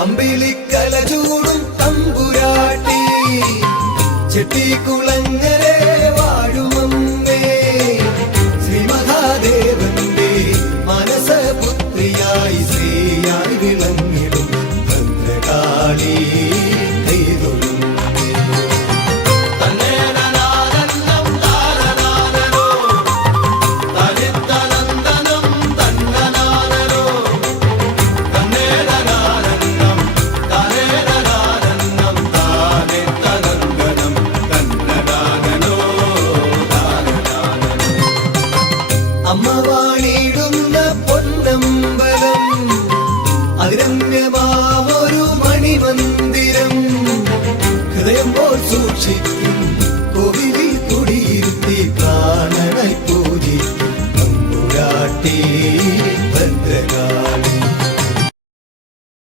അമ്പിളിക്കല ചൂടും തമ്പുരാട്ടി. ചെട്ടിക്കുളങ്ങരെ വാഴുമമ്മേ. ശ്രീ മഹാദേവന്റെ മനസപുത്രിയായി ശ്രീയായി വിളങ്ങിടും ഭദ്രകാളി. അമ്മ വാണിടുന്ന പൊന്നമ്പലം അതിരമ്യമാമൊരു മണിമന്ദിരം. ഹൃദയം പോൽ സൂക്ഷിക്കും കോവിലിൽ കുടിയിരുത്തി പ്രാണനായി പൂജി തമ്പുരാട്ടി